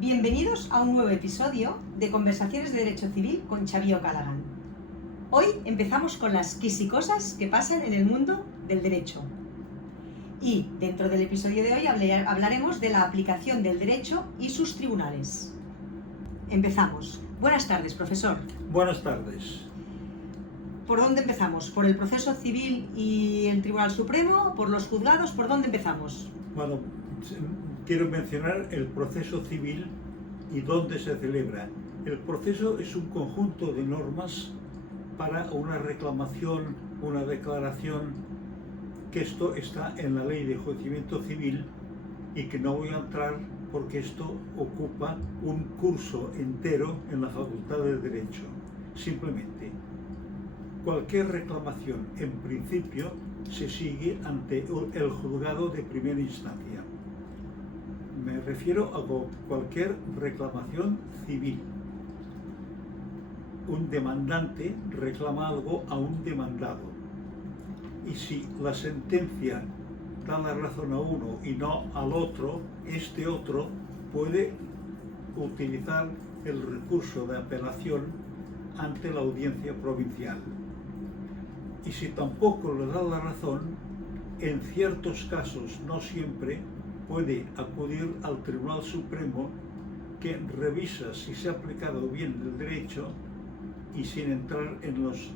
Bienvenidos a un nuevo episodio de Conversaciones de Derecho Civil con Xavier O'Callaghan. Hoy empezamos con las quisicosas que pasan en el mundo del derecho. Y dentro del episodio de hoy hablaremos de la aplicación del derecho y sus tribunales. Empezamos. Buenas tardes, profesor. Buenas tardes. ¿Por dónde empezamos? ¿Por el proceso civil y el Tribunal Supremo? ¿Por los juzgados? ¿Por dónde empezamos? Bueno, quiero mencionar el proceso civil y dónde se celebra. El proceso es un conjunto de normas para una reclamación, una declaración, que esto está en la Ley de Enjuiciamiento Civil y que no voy a entrar porque esto ocupa un curso entero en la Facultad de Derecho. Simplemente, cualquier reclamación, en principio, se sigue ante el juzgado de primera instancia. Me refiero a cualquier reclamación civil. Un demandante reclama algo a un demandado. Y si la sentencia da la razón a uno y no al otro, este otro puede utilizar el recurso de apelación ante la audiencia provincial. Y si tampoco le da la razón, en ciertos casos, no siempre, puede acudir al Tribunal Supremo, que revisa si se ha aplicado bien el derecho y sin entrar en los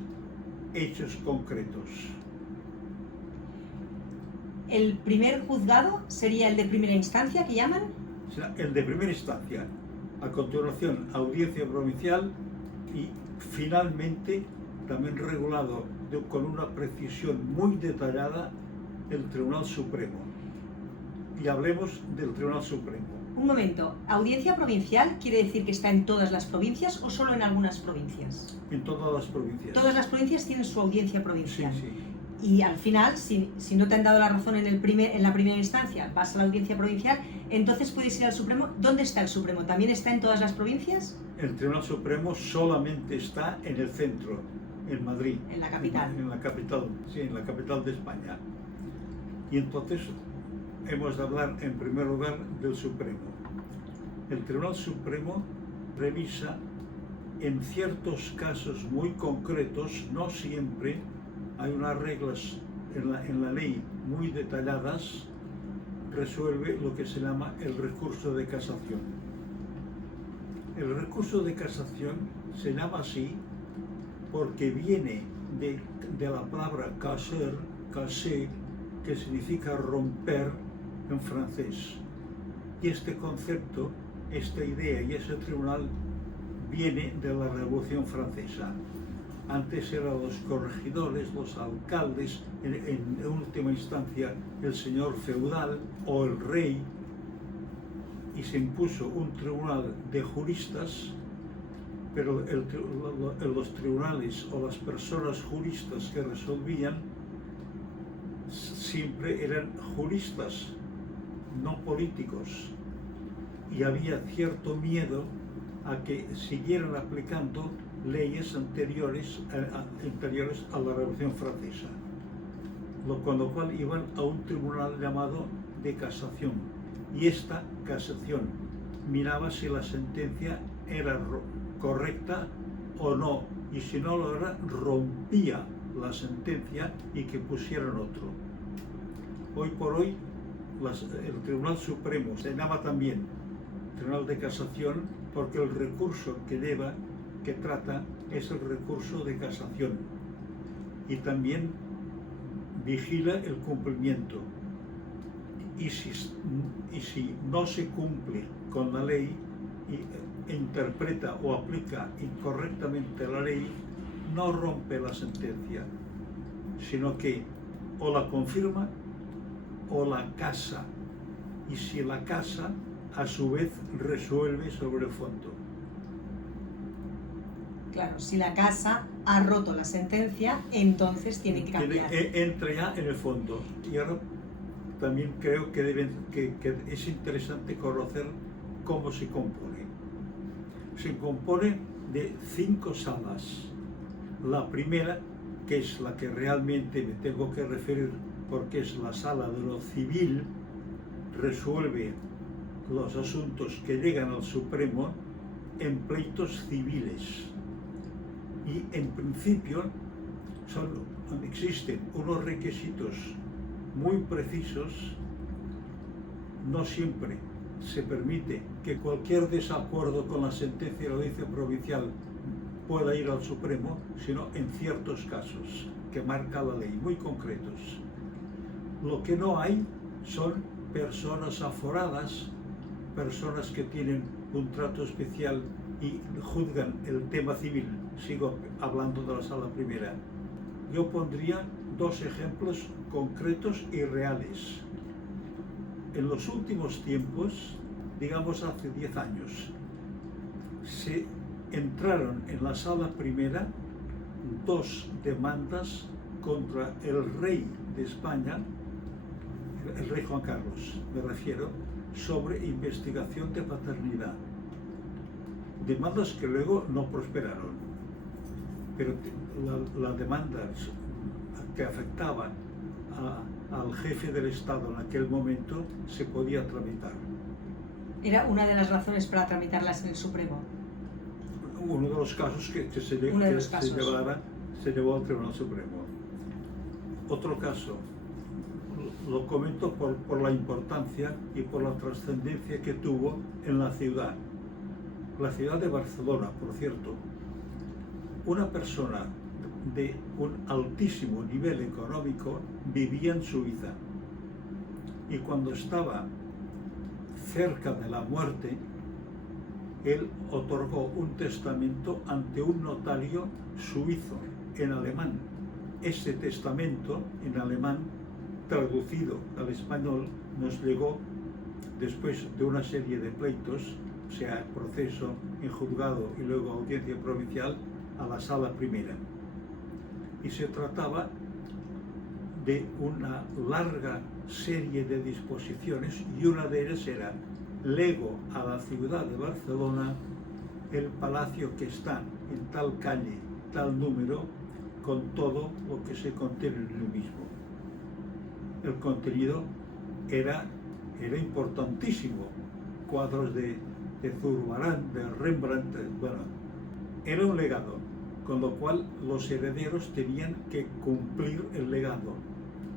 hechos concretos. ¿El primer juzgado sería el de primera instancia, que llaman? El de primera instancia, a continuación audiencia provincial y finalmente, también regulado con una precisión muy detallada, el Tribunal Supremo. Y hablemos del Tribunal Supremo. Un momento, ¿audiencia provincial quiere decir que está en todas las provincias o solo en algunas provincias? En todas las provincias. Todas las provincias tienen su audiencia provincial. Sí, sí. Y al final, si no te han dado la razón en la primera instancia, vas a la audiencia provincial, entonces puedes ir al Supremo. ¿Dónde está el Supremo? ¿También está en todas las provincias? El Tribunal Supremo solamente está en el centro, en Madrid. En la capital. En la capital, sí, en la capital de España. Y entonces hemos de hablar en primer lugar del Supremo. El Tribunal Supremo revisa en ciertos casos muy concretos, no siempre. Hay unas reglas en la ley muy detalladas, resuelve lo que se llama el recurso de casación. El recurso de casación se llama así porque viene de la palabra casser, que significa romper en francés. Y este concepto, esta idea y ese tribunal viene de la Revolución Francesa. Antes eran los corregidores, los alcaldes, en última instancia el señor feudal o el rey, y se impuso un tribunal de juristas, pero los tribunales o las personas juristas que resolvían siempre eran juristas, no políticos, y había cierto miedo a que siguieran aplicando leyes anteriores a la Revolución Francesa, con lo cual iban a un tribunal llamado de casación, y esta casación miraba si la sentencia era correcta o no, y si no lo era, rompía la sentencia y que pusieran otro. Hoy por hoy el Tribunal Supremo se llama también Tribunal de Casación porque el recurso que trata es el recurso de casación, y también vigila el cumplimiento, y si no se cumple con la ley y interpreta o aplica incorrectamente la ley, no rompe la sentencia, sino que o la confirma o la casa, y si la casa, a su vez resuelve sobre el fondo. Claro, si la casa ha roto la sentencia, entonces tiene que cambiar. Entra ya en el fondo. Y ahora también creo que es interesante conocer cómo se compone. Se compone de 5 salas. La primera, que es la que realmente me tengo que referir porque es la sala de lo civil, resuelve los asuntos que llegan al Supremo en pleitos civiles. Y en principio existen unos requisitos muy precisos. No siempre se permite que cualquier desacuerdo con la sentencia de la audiencia provincial pueda ir al Supremo, sino en ciertos casos que marca la ley, muy concretos. Lo que no hay son personas aforadas, personas que tienen un trato especial y juzgan el tema civil. Sigo hablando de la Sala Primera. Yo pondría dos ejemplos concretos y reales. En los últimos tiempos, digamos hace 10 años, se entraron en la Sala Primera 2 demandas contra el rey de España, el rey Juan Carlos, me refiero, sobre investigación de paternidad. Demandas que luego no prosperaron, pero la demanda que afectaba al jefe del Estado en aquel momento se podía tramitar. Era una de las razones para tramitarlas en el Supremo. Uno de los casos que se llevó al Tribunal Supremo. Otro caso, lo comento por la importancia y por la trascendencia que tuvo en la ciudad de Barcelona, por cierto. Una persona de un altísimo nivel económico vivía en Suiza y cuando estaba cerca de la muerte, él otorgó un testamento ante un notario suizo en alemán. Ese testamento en alemán, traducido al español, nos llegó después de una serie de pleitos, o sea, proceso en juzgado y luego audiencia provincial, a la Sala Primera. Y se trataba de una larga serie de disposiciones y una de ellas era: lego a la ciudad de Barcelona el palacio que está en tal calle, tal número, con todo lo que se contiene en el mismo. El contenido era importantísimo. Cuadros de Zurbarán, de Rembrandt, bueno, era un legado, con lo cual los herederos tenían que cumplir el legado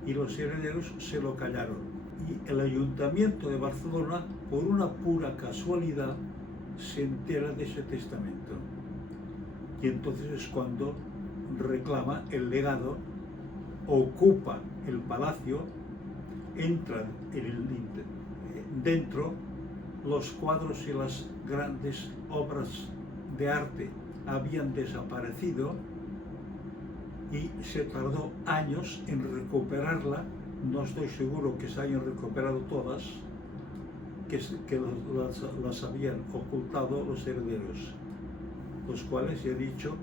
y los herederos se lo callaron. Y el Ayuntamiento de Barcelona, por una pura casualidad, se entera de ese testamento. Y entonces es cuando reclama el legado, ocupa el palacio, entran dentro. Los cuadros y las grandes obras de arte habían desaparecido y se tardó años en recuperarla. No estoy seguro que se hayan recuperado todas, que las habían ocultado los herederos, los cuales he dicho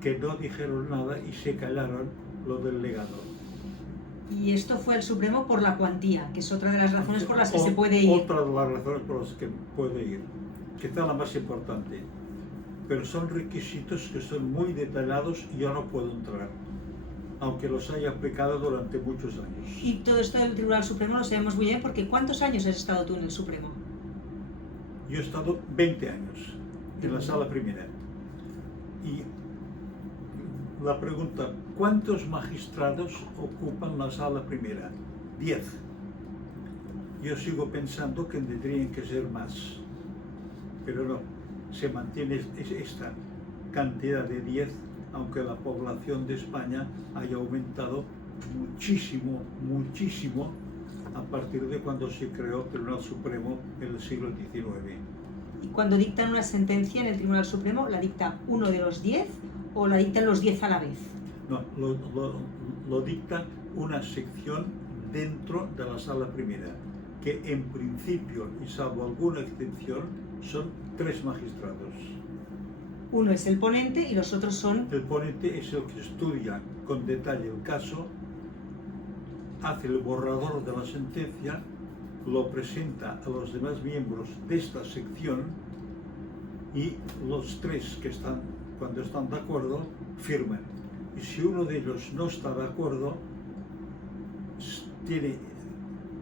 que no dijeron nada y se callaron lo del legado. Y esto fue el Supremo por la cuantía, que es otra de las razones por las que se puede ir. Otra de las razones por las que puede ir, quizá la más importante, pero son requisitos que son muy detallados y yo no puedo entrar, aunque los haya aplicado durante muchos años. Y todo esto del Tribunal Supremo lo sabemos muy bien, porque ¿cuántos años has estado tú en el Supremo? Yo he estado 20 años en la Sala Primera. Y la pregunta: ¿cuántos magistrados ocupan la Sala Primera? 10. Yo sigo pensando que tendrían que ser más, pero no, se mantiene esta cantidad de 10, aunque la población de España haya aumentado muchísimo, muchísimo a partir de cuando se creó el Tribunal Supremo en el siglo XIX. Y cuando dictan una sentencia en el Tribunal Supremo, ¿la dicta uno de los 10 o la dictan los 10 a la vez? No, lo dicta una sección dentro de la Sala Primera, que en principio, y salvo alguna excepción, son 3 magistrados. Uno es el ponente y los otros son... El ponente es el que estudia con detalle el caso, hace el borrador de la sentencia, lo presenta a los demás miembros de esta sección y los 3 que están, cuando están de acuerdo, firman. Y si uno de ellos no está de acuerdo, tiene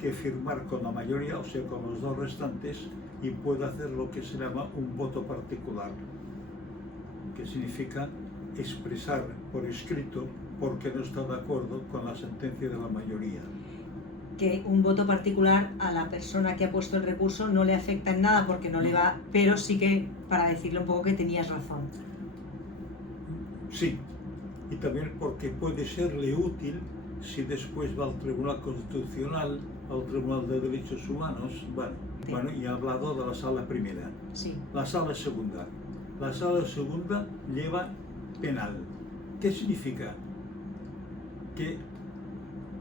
que firmar con la mayoría, o sea, con los dos restantes, y puede hacer lo que se llama un voto particular, que significa expresar por escrito por qué no está de acuerdo con la sentencia de la mayoría. Que un voto particular a la persona que ha puesto el recurso no le afecta en nada porque no le va, pero sí que para decirle un poco que tenías razón. Sí, y también porque puede serle útil si después va al Tribunal Constitucional, al Tribunal de Derechos Humanos. Bueno, y he hablado de la sala primera. Sí. La sala segunda. La sala segunda lleva penal. ¿Qué significa? Que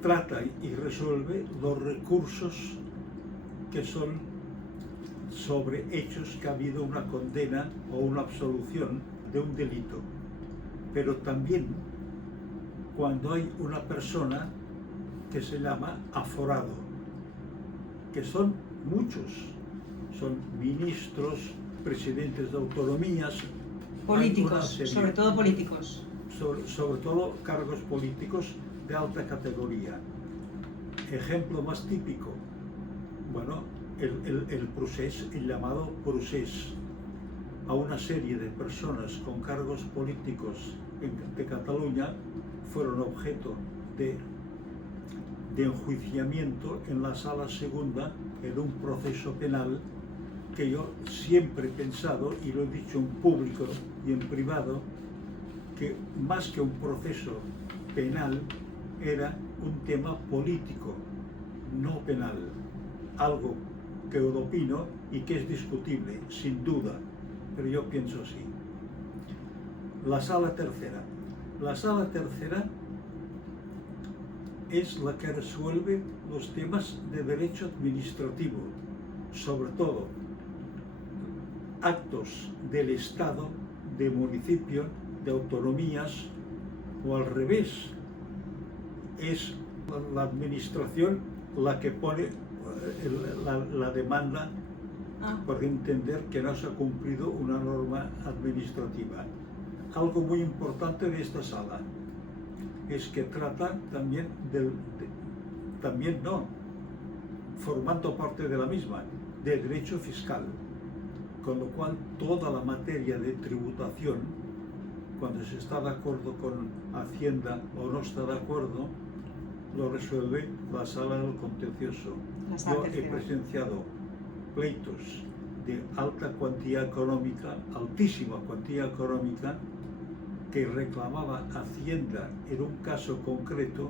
trata y resuelve los recursos que son sobre hechos que ha habido una condena o una absolución de un delito. Pero también cuando hay una persona que se llama aforado, que son muchos, son ministros, presidentes de autonomías, políticos, sobre todo políticos. Sobre todo cargos políticos de alta categoría. Ejemplo más típico, bueno, el procés, el llamado procés a una serie de personas con cargos políticos de Cataluña fueron objeto de enjuiciamiento en la sala segunda en un proceso penal que yo siempre he pensado, y lo he dicho en público y en privado, que más que un proceso penal era un tema político, no penal, algo que yo opino y que es discutible, sin duda, pero yo pienso así. La sala tercera. La sala tercera es la que resuelve los temas de derecho administrativo, sobre todo actos del Estado, de municipio, de autonomías, o al revés, es la administración la que pone la demanda por entender que no se ha cumplido una norma administrativa. Algo muy importante de esta sala es que trata también formando parte de la misma, de derecho fiscal, con lo cual toda la materia de tributación, cuando se está de acuerdo con Hacienda o no está de acuerdo, lo resuelve la sala del contencioso. Yo he presenciado pleitos de alta cuantía económica, altísima cuantía económica, que reclamaba Hacienda en un caso concreto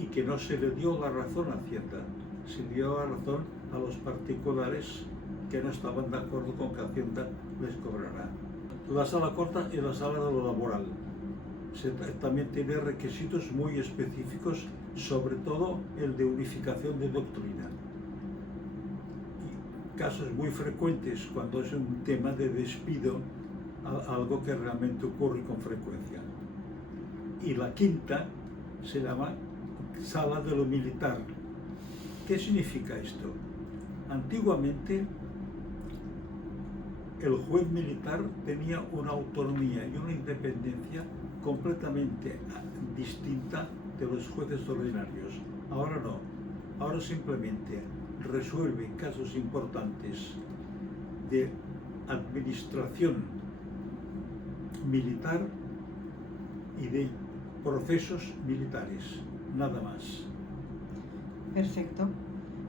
y que no se le dio la razón a Hacienda, se dio la razón a los particulares que no estaban de acuerdo con que Hacienda les cobrara. La sala corta y la sala de lo laboral. También tiene requisitos muy específicos, sobre todo el de unificación de doctrina. Y casos muy frecuentes cuando es un tema de despido, algo que realmente ocurre con frecuencia. Y la quinta se llama sala de lo militar. ¿Qué significa esto? Antiguamente el juez militar tenía una autonomía y una independencia completamente distinta de los jueces ordinarios. Ahora no, ahora simplemente resuelve casos importantes de administración militar y de procesos militares, nada más. Perfecto.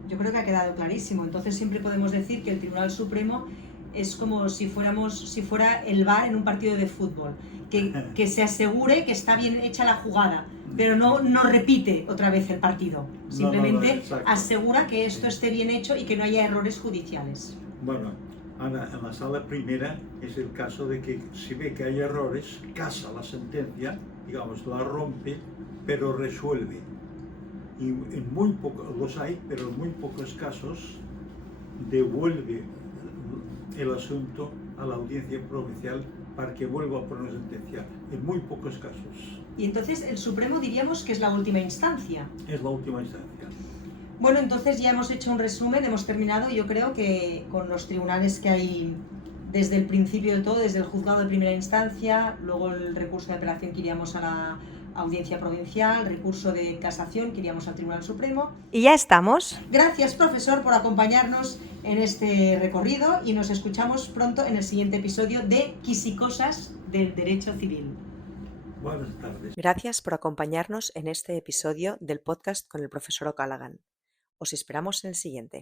Yo creo que ha quedado clarísimo. Entonces siempre podemos decir que el Tribunal Supremo es como si fuera el VAR en un partido de fútbol, que se asegure que está bien hecha la jugada, pero no repite otra vez el partido. Simplemente asegura que esto esté bien hecho y que no haya errores judiciales. Bueno, Ana, en la sala primera es el caso de que si ve que hay errores, casa la sentencia, digamos, la rompe, pero resuelve. Y en muy pocos, los hay, pero en muy pocos casos devuelve el asunto a la audiencia provincial para que vuelva a poner sentencia, en muy pocos casos. Y entonces el Supremo diríamos que es la última instancia. Es la última instancia. Bueno, entonces ya hemos hecho un resumen, hemos terminado. Yo creo que con los tribunales que hay desde el principio de todo, desde el juzgado de primera instancia, luego el recurso de apelación que iríamos a audiencia provincial, recurso de casación que iríamos al Tribunal Supremo. Y ya estamos. Gracias, profesor, por acompañarnos en este recorrido y nos escuchamos pronto en el siguiente episodio de Quisicosas del Derecho Civil. Buenas tardes. Gracias por acompañarnos en este episodio del podcast con el profesor O'Callaghan. Os esperamos en el siguiente.